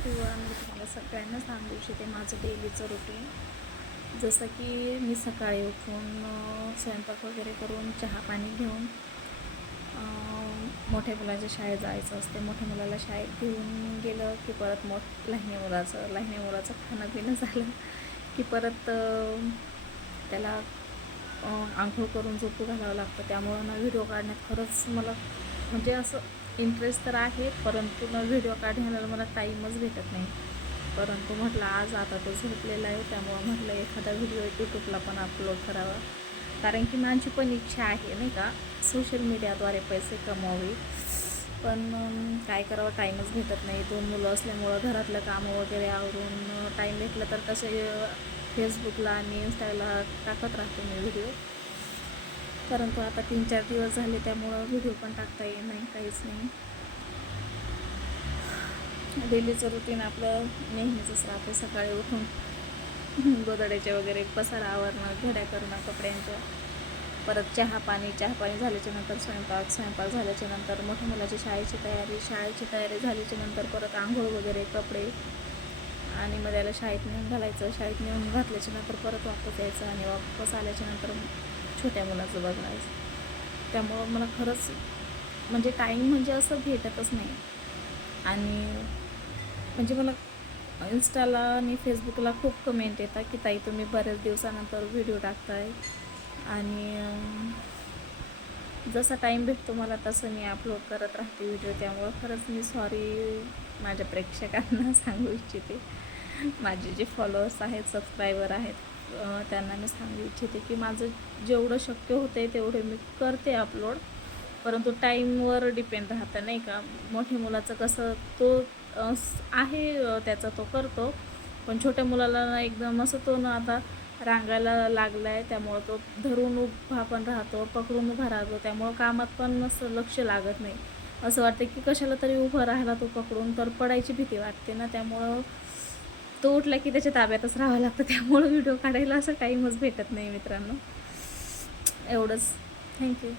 Everyone, मी तुम्हाला सगळ्यांना सांगू इच्छिते माझं डेलीचं रुटीन. जसं की मी सकाळी उठून स्वयंपाक वगैरे करून चहा पाणी घेऊन मोठ्या मुलाच्या शाळेत जायचं असते. मोठ्या मुलाला शाळेत घेऊन गेलं की परत लहान्या मुलाचं खाणं पिणं झालं की परत त्याला आंघोळ करून झोपू घालावं लागतं. त्यामुळं ना व्हिडिओ काढण्यात खरंच मला म्हणजे असं इंटरेस्ट तर आहे, परंतु ना व्हिडिओ काढण्याला मला टाईमच भेटत नाही. परंतु म्हटलं आज आता तो झोपलेला आहे, त्यामुळं म्हटलं एखादा व्हिडिओ यूट्यूबला पण अपलोड करावा. कारण की माझी पण इच्छा आहे नाही का, सोशल मीडियाद्वारे पैसे कमवावे. पण काय करावं, टाईमच भेटत नाही. 2 मुलं असल्यामुळं घरातलं कामं वगैरे आवरून टाईम भेटलं तर तसे फेसबुकला आणि इंस्टाला टाकत राहते मी व्हिडिओ. परंतु आता 3-4 दिवस झाले, त्यामुळं व्हिडिओ पण टाकता येत नाही, काहीच नाही. डेलीचं रुटीन आपलं नेहमीचंच राहते. सकाळी उठून गोधड्याचे वगैरे पसारा आवरणं, घड्या करणं कपड्यांच्या, परत चहा पाणी झाल्याच्या नंतर स्वयंपाक झाल्याच्या नंतर मोठ्या मुलाची शाळेची तयारी झाल्याच्या नंतर परत आंघोळ वगैरे, कपडे, आणि मग त्याला शाळेत नेऊन घालायचं. शाळेत नेऊन घातल्याच्या नंतर परत वापस यायचं आणि वापस आल्याच्या नंतर छोट्या मुलाचं बघायचं. त्यामुळं मला खरंच म्हणजे टाईम म्हणजे असं भेटतच नाही. आणि म्हणजे मला इंस्टाला आणि फेसबुकला खूप कमेंट येतात की ताई तुम्ही बऱ्याच दिवसानंतर व्हिडिओ टाकताय, आणि जसा टाईम भेटतो मला तसं मी अपलोड करत राहते व्हिडिओ. त्यामुळं खरंच मी सॉरी माझ्या प्रेक्षकांना सांगू इच्छिते. माझे जे फॉलोअर्स आहेत, सबस्क्रायबर आहेत, त्यांना मी सांगू इच्छिते की माझं जेवढं शक्य होतं तेवढे मी करते अपलोड. परंतु टाईमवर डिपेंड राहतं नाही का. मोठ्या मुलाचं कसं तो आहे त्याचा तो करतो, पण छोट्या मुलाला ना एकदम असं तो ना आता रांगायला लागला आहे, त्यामुळं तो धरून उभा पण राहतो, पकडून उभा राहतो. त्यामुळं कामात पण असं लक्ष लागत नाही. असं वाटतं की कशाला तरी उभं राहायला तो पकडून, तर पडायची भीती वाटते ना. त्यामुळं तो उठला की त्याच्या ताब्यातच राहावं लागतं. त्यामुळं व्हिडिओ काढायला असं टाईमच भेटत नाही मित्रांनो. एवढंच. थँक्यू.